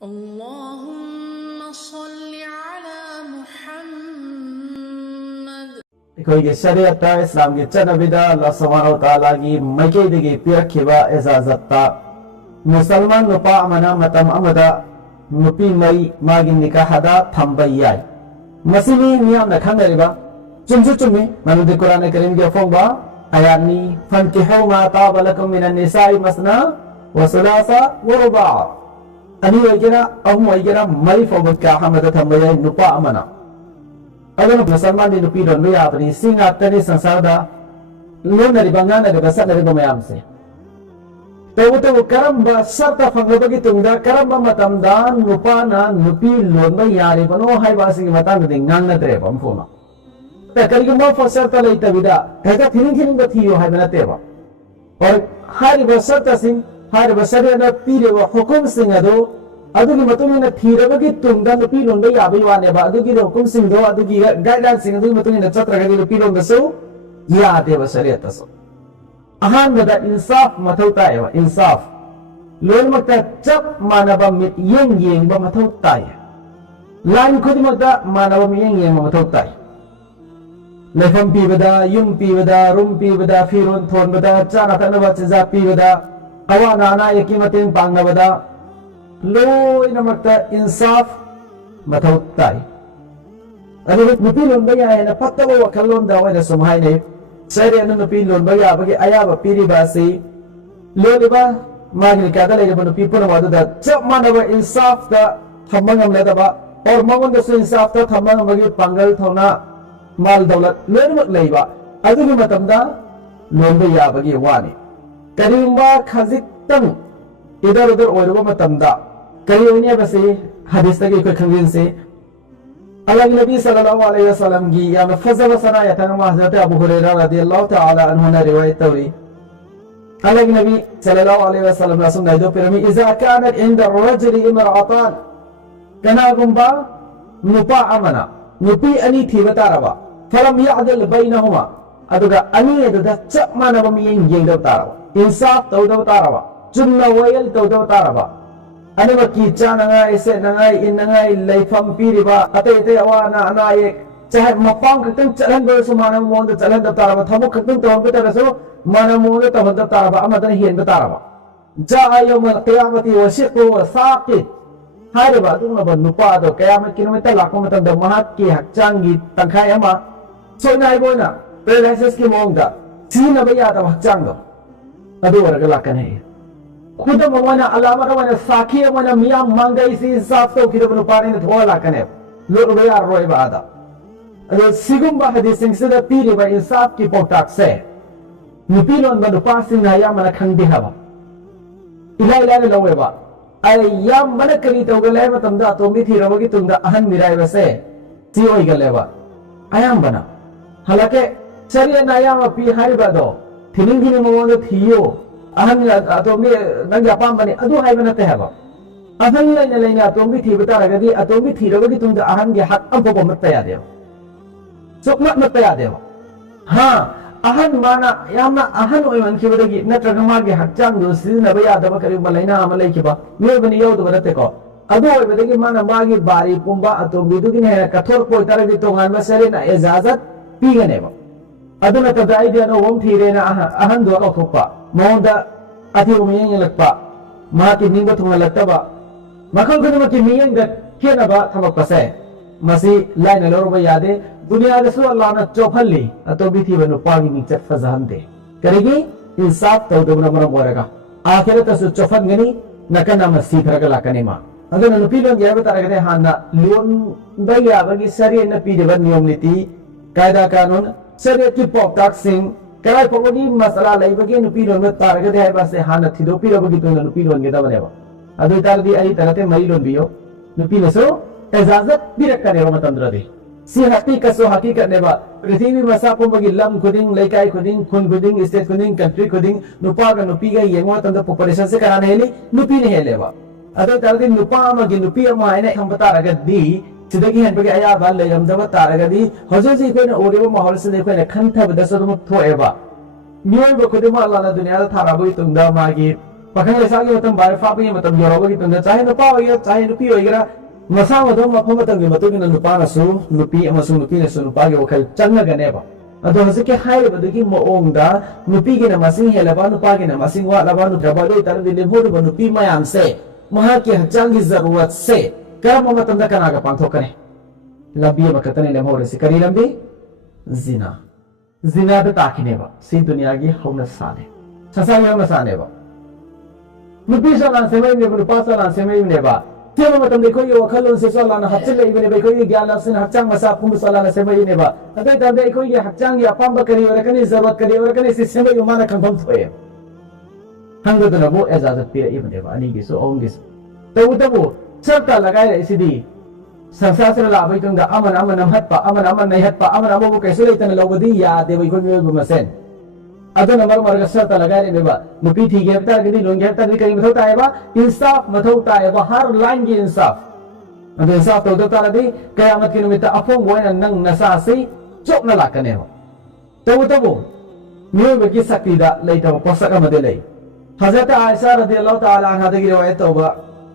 اللهم صل على محمد कोई शरीयता इस्लाम की चनविदा अल्लाह सुब्हानहु व तआला की मकेदगी पिरखिबा इजाजत्ता मुसलमान नुपा अमना मतम अमदा नुपी मई मागी निकाहदा थंबयाई मसीनी नियम न खंगरिबा चुमसु चुमी मनुदे कुरान करीम के फोंबा आयातनी फंकिहु मा ताबा लकुम मिनन निसाई मसना व सुलासा व रुबा अनि वगैरह अहम वगैरह मई फोबत का हमदा थंबयाई नुपा अमना अगर मुसलमान ने नुपी रोन या अपनी सिंह आतने संसार दा लोन रिबंगा न रिबसा न रिबमा याम से तो करमबा शर्त फंगबगी तुंगदा करमबा मतमदा नुपाना नुपी लोन यारे बनो हाय वासिंग मतंग दे ngang न त्रे बम फोना ते करिगम फसरत लेता बिदा हेगा थिनिंग द थियो हाय बना तेबा और हाय बसरत सिंह हाय बसरे न पीरे व हुकुम सिंह अदो अदुगी मतुंगिना थीरबगी तुंगदा नुपी लोन याबई वाने बा अदुगी हुकुम सिंह दो अदुगी गाइडलाइन सिंह अदुगी मतुंगिना चत्रगदी नुपी लोन दसो यादे बसरियत तसो अहान बदा इंसाफ मथौ तायवा इंसाफ लोन मक्ता चप मानबा मित येंग बा मथौ ताय लाइन खुद मक्ता मानबा मित येंग बा मथौ ताय लेफम पीबदा युम पीबदा रूम पीबदा फिरोन थोन बदा चाना तनबा चिजा पीबदा अवा नाना यकी मतें पांगबदा लोइन मक्ता इंसाफ मथौ ताय अदु नुपी लोन बया है न फत्तबो वखल लोन दा वना सुमहाय ने सरे न नुपी लोन बया बगे अयाबा पीरिबा से लोलिबा मागनि कादा लेबा नुपी पुन वादु दा चप मानबा इंसाफ दा थम्मंगम लेदबा और मगन दसु इंसाफ दा थम्मंगम बगे पांगल थौना माल दौलत लोनमक लेबा अदुगी मतमदा लोन बया बगे वानी करिमबा खजितंग इधर उधर ओरबा मतमदा करी ओने बसे हदीस तक कोई खंगिन से अल्लाह नबी सल्लल्लाहु अलैहि वसल्लम की या फजल सनायत हज़रत अबू हुरैरा रदियल्लाहु तआला अन्हु ने रिवायत तौरी अल्लाह नबी सल्लल्लाहु अलैहि वसल्लम ने सुनाई दो पिरमी इज़ा कानत इंद रजुल इमरातान कना गुंबा नुपा अमना नुपी अनि थी बतारबा फलम यअदल बैनहुमा अदुगा अनि अदुदा चप मानबा मियें येंग तारबा इंसाफ तौदव तारबा चुन्ना वयल तौदव तारबा अनेब की चानंगाई से नंगाई इनंगाई लेफम पीरिबा अते अते अवाना अनाये चाहे मपांग खतंग चलन बरसु मानव मोंद चलन द तारबा थमुक खतंग तोम बेतरसु मानव मोंद तम द तारबा अमदन हियन द तारबा जा यौमल क़ियामती वशिक़ु वसाक़ित हायरबा दुंगबा नुपा दो क़यामत किलोमीटर लाखों मतम द महत की हकचांगी तंखाय अमा सोनाय बोना पैरालिसिस की मोंग दा सीन बया द हकचांग दो अदु वरग लाकन है खुद मना अलामत मना साखी मना मियां मांगई सी इंसाफ तो किरब नुपाने ने थोला कने लोग बया रोय बादा अदो सिगुम बा हदीस सिंह से पीरे बा इंसाफ की पोटाक से नुपी लोन बा नुपा सिंह या मना खंदे हवा इला इला ने लवे बा ay ya mana kali to gale matam da to mi thira bagi tunda ahan mirai base si oi gale ba ayam bana halake chariya na ya ma pi hari ba do thining thini mo do thiyo ahan atomi nang yapam bani adu hai bana te haba ahan leina atomi thi bata ragadi atomi thira bagi tunda ahan ge hak am ko mat ya de sukma mat ya de ha अहन माना यामना अहन ओय मन खिबदगी नत्रग मागे हक्चांग दो सिजना बया दब करि मलैना अमलै खिबा मे बनि यौ दब रते को अदो ओय बदगी माना मागे बारी पुंबा अतो बिदुगिन है कठोर पोय तरगि तोंगान मसरे ना इजाजत पीगनेबा अदो न तदाई दे नो ओम थीरे ना अहन दो को खोपा मोंदा अथि उमियंग लक्पा मा कि निंग थोंगा लक्तबा मखल गनि मकि मियंग द केनबा थमक पसे मसी लाइन लोरबा यादे दुनिया दसु अल्लाह ने चौफली अतो भी थी बनु पागी नीचत फजहन दे करेगी इंसाफ तो दबना मरम वरगा आखिरत सु चौफन गनी नकना मसी फरगा लाकने मा अगर नुपी लोग ये बता रहे हां ना लोन दया बगी सरिय न पी देवन नियम नीति कायदा कानून सरिय की पोक्ताक सिंह कराय पगोनी मसला लई बगी नुपी लोन में तारगे दे बसे हां न थिदो पी बगी तो नुपी लोन गेदा बनेबा अदु तार दी आई तरते मई लोन बियो नुपी नसो इजाजत भी रख करे मतंद्र दे सी हकीकत सो हकीकत नेबा पृथ्वी मसा पुंबगी लम खुदिंग लेकाय खुदिंग खुन खुदिंग स्टेट खुदिंग कंट्री खुदिंग नुपा ग नुपी ग येंगो तंद पॉपुलेशन से कराने हेली नुपी ने हेलेबा अदो तरदि नुपा मगी नुपी अमा आइने हम बता रगदी सिदगी हन बगे आया बा लेरम जब तारगदी हजोजी कोइन ओरेबो माहौल से कोइन खंथब दसो थोएबा मियोय ब खुदिमा अल्लाह ना दुनिया थाराबो तुंदा मागी pakhang lesa gi matam bar fa bi matam yoroba gi tunda chahe nupa hoiga chahe nupi hoiga masa madom mafam matam gi matugina nupa na su nupi amasung nupi na su nupa gi wakhal changna gane ba ado hazike hai badagi moongda nupi gi na masing helaba nupa gi na masing wa laba nu draba doi tar di lemhodu ba nupi mayam se maha ki hachang gi zarurat se karam matam da kana ga pangthok kane lambi makatane lemhore se kari lambi zina zina da takine ba si dunia gi hauna sane sasa ya masane ba nupi salan semai ne nupa salan semai ne ba tiama matam de koi wakhalon se salan hachil le ibne be koi gyana sin hachang masa kum salan semai ne ba adai ta de koi hachang ya pamba kari ora kani zarurat kari ora kani se semai umana khangam thoye hangdo na bo ejazat pe ibne ba ani gi so ong gi tabu sarta lagai isidi संसार लाभ अमन अमन हत्पा अमन अमन नहीं हत्पा अमन अमो कैसे लेते लौबदी याद है कोई मसेन अदन मर मर सर्त लगा रे बेबा नुपी थी गेता गदी लोंग गेता गदी करी मथौ ताएबा इंसाफ मथौ ताएबा हर लाइन की इंसाफ अदन इंसाफ तो दता रदी कयामत की निमित्त अफों गोयन नंग नसा से चोक न लाकने हो तबो मियो की शक्ति दा लेता पोसक मदे ले हजरत आयशा रदियल्लाहु ताला अन्हा दगी रिवायत तौबा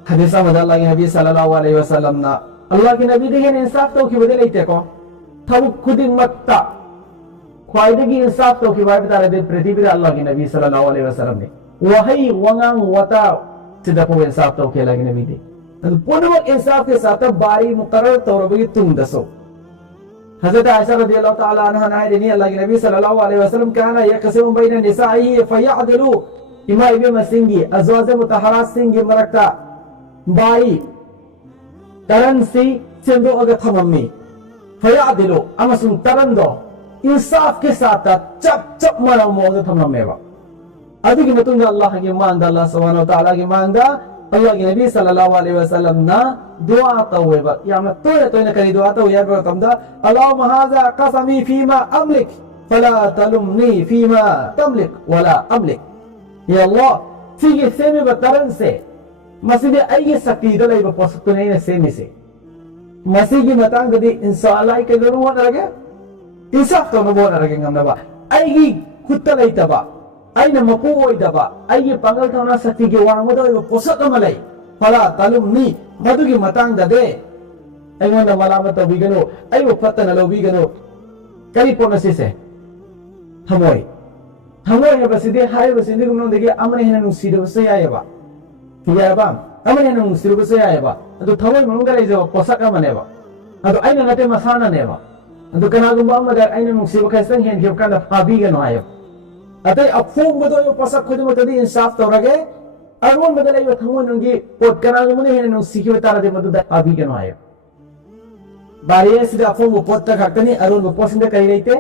हदीस मद अल्लाह के नबी सल्लल्लाहु अलैहि वसल्लम ना अल्लाह के नबी देखे इंसाफ तो की बदे लेते को थब खुद मत्ता ख्वाइदगी इंसाफ तो की बता रहे पृथ्वी अल्लाह के नबी सल्लल्लाहु अलैहि वसल्लम ने वही वंगांग वता सिदा को इंसाफ तो के अल्लाह के नबी दे तो पुनः इंसाफ के साथ बारी मुकर्रर तौर पर तुम दसो हजरत आयशा रदियल्लाहु ताला अन्हा ने अल्लाह के नबी सल्लल्लाहु अलैहि वसल्लम काना यकसिम बैन निसाई फयअदलु इमा इबे मसिंगी अज़वाज मुतहहरात सिंगी मरकता बारी तरन सी चंदो अगर थमम्मी फयादिलो अमसुंग तरन दो इंसाफ के साथ चप चप मरा मोग थमम्मेवा अभी की मतुंगा अल्लाह की मांदा अल्लाह सुब्हानहु व तआला की मांदा अल्लाह के नबी सल्लल्लाहु अलैहि वसल्लम ना दुआ तौबा या मत तो न करी दुआ तो या तमदा अल्लाहुम्मा हाज़ा क़समी फीमा अमलिक फला तलुमनी फीमा तमलिक वला अमलिक या अल्लाह सिगे सेमे बतरन से मसीदे आई शक्ति दलाई बपोसक नहीं ने सेमी से मसी की मतंग ददी इंशाअल्लाह के जरूर होना लगे इंसाफ तो न बोना लगे ngam आई की खुद लाई तबा आई न मपो ओई दबा आई पंगल थोना शक्ति के वांग दो बपोसक मलाई फला तलुमनी मधु की मतंग ददे आई मन मलामत बिगनो आई वो फतन लो बिगनो करी पोनसी से थमोई है बसीदे हाय बसीदे गुनो देगे अमने है नुसीदे बसे आएबा याबा अमने नु सिरबस याबा अदु थवै मनुगा लेजो पोसक अमनेबा अदु आइना नते मसाना नेबा अदु कनागुंबा अमदा आइना नु सिब कैसन हेन के कांदा फाबीगनो आयो अतै अफुम बदो यो पोसक खुदु मतदि इंसाफ तौरगे अरुण बदलै यो थवै नुगी पोत कनागुंबने हेन नु सिकिव तारदे मदुदा फाबीगनो आयो बारिये सिदा अफुम पोत तकनी अरुण पोसिंदे कई लेते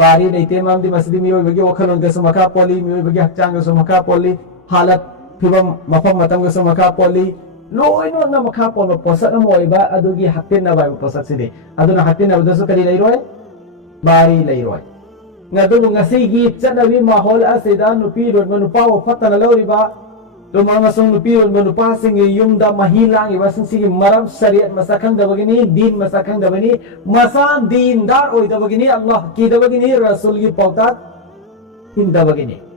बारी लेते मामदी मसदी मियो बगे वखलों के समका पोली मियो बगे हचांग समका पोली हालत thiba mafam matang ga samaka poli loino na makha polo posak na moiba adugi haktin na bai posak sidi aduna haktin na udasu kali leiroi bari leiroi ngadu ngasi gi chanawi mahol asida nupi ron nupa wa fatana loriba to amasung nupi ron nupa singi yumda mahilang iba singi marm shari'at masakang da bagini din masakang da bagini masan din dar oi da bagini allah ki da bagini rasul gi pautat hin da bagini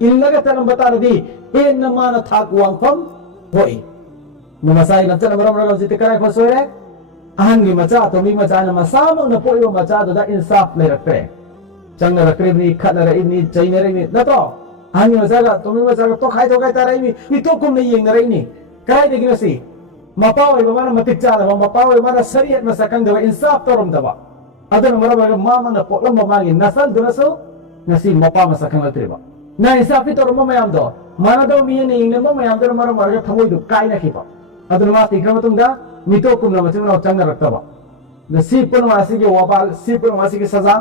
इल्लगा tanam बता रही ए नमान था कुआंफम होई नमसाई नचन मरम रगल जिते कराय फसोरे अहन गी मचा तो मी मचा न मसाम न पोयो मचा दा इंसाफ ले रखते चंग रखरे नि खन रे नि चैन रे नि न तो अहन मचा गा तो मी मचा तो खाय तारे मी तो कुम नहीं येंग रे नि कराय देगी नसी मपाव ए बमान मतिक चा दा मपाव ए माना शरीयत मसकंग दा इंसाफ तोरम दबा अदन मरम रगल मामा न पोलम मागी नसल दुनसो नसी मपा मसकंग लत्रेबा ना इंसाफ तो रम मयाम दो माना दो मी ने इंग नम मयाम दो मर मर थमोय दु काय ना खिबा अदन मा तिक्रम तुंगा मितो कुम न मचिम न चंग रक्तबा न सिपुन वासी के वबाल सिपुन वासी के सजा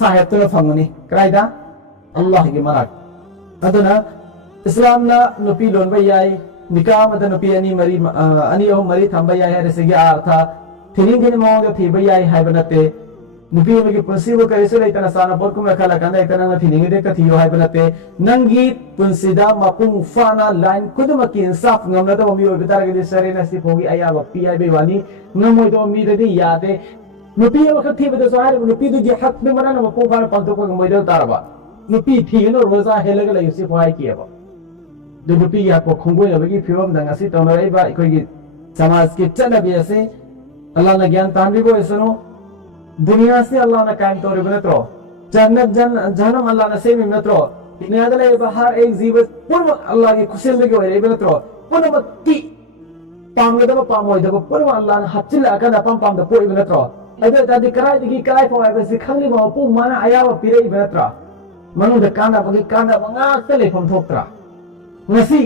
साहेब तो फंगनी क्राइदा अल्लाह के मराक अदना इस्लाम ना नुपी लोनबा याय निकाह मत नुपी अनि मरी अनि ओ मरी थंबा याय रे से अर्था थिनिंग के मोंग थिबा याय हाइबनते नुपी में पुंसीबो करेसो लेतना साना बोर कुम रखला कंदा इतना न थिनिंग दे कथियो हाइबनते नंगी पुंसीदा मपुंग फाना लाइन खुदम की इंसाफ ngमना तो मी बितार के सरे नसी होगी आया पी आई बेवानी नमोय तो मी दे याते नुपी वखत थी बदो सारे नुपी दु जे हक में मना न मपुंग फाना पंतो को मोय दो तारबा नुपी थी नो रोजा हेलग ले युसी फाय कियबा Nupi yak po khangguinabagi phibam da ngasi tonaraiba ikhoigi samaj ki chanabi ase Allah na gyan tanbibo isano दुनिया से अल्लाह ने कायम तौर पर नत्रो जन्नत जहन्नम अल्लाह ने सेमी नत्रो दुनिया दले बाहर एक जीवन पूर्व अल्लाह की खुशी लगे हुए रे नत्रो पूर्व की पांगदब पामोय दब पूर्व अल्लाह ने हचिल अकन अपम पाम द पोय नत्रो अदे तदि कराय दिगी कराय फो आबे से खंगली बो पु माना आयाव पिरे नत्रो मनु द कांदा बगी कांदा मंगा तले फम थोक्त्रा ngasi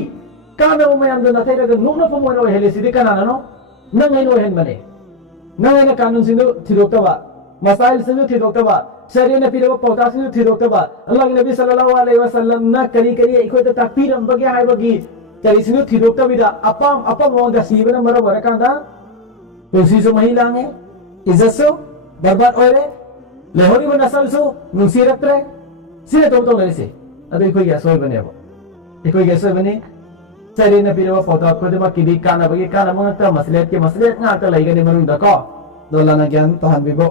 कांदा उमयम द नथै रग नुन फमोय नो हेले सिदि काना नो नंगै नो हेन मने नंगै न कानून सिंदु थिरोक्तबा मसाइल से थिरोक्तबा शरीयत पीरबा पौता से थिरोक्तबा अल्लाह के नबी सल्लल्लाहु अलैहि वसल्लम ना करी करी इखो त ताकपीरम बगे हायबगी करी सिनु थिरोक्तबिदा अपम मोंद सीबना मरो बरकांदा तुसी सो महिलांगे इज्जत सो बर्बाद ओरे लेहोरी ब नसल सो नुसीरत्रे सिने तो लेसे अदे इखो या सोय बनेबो इखो या सोय बने शरीयत पीरबा पौता खोदमा किदी काना बगे काना मंगता मसलेत के मसलेत nga ta laigani manung da ko दोलाना ज्ञान तो हम भी वो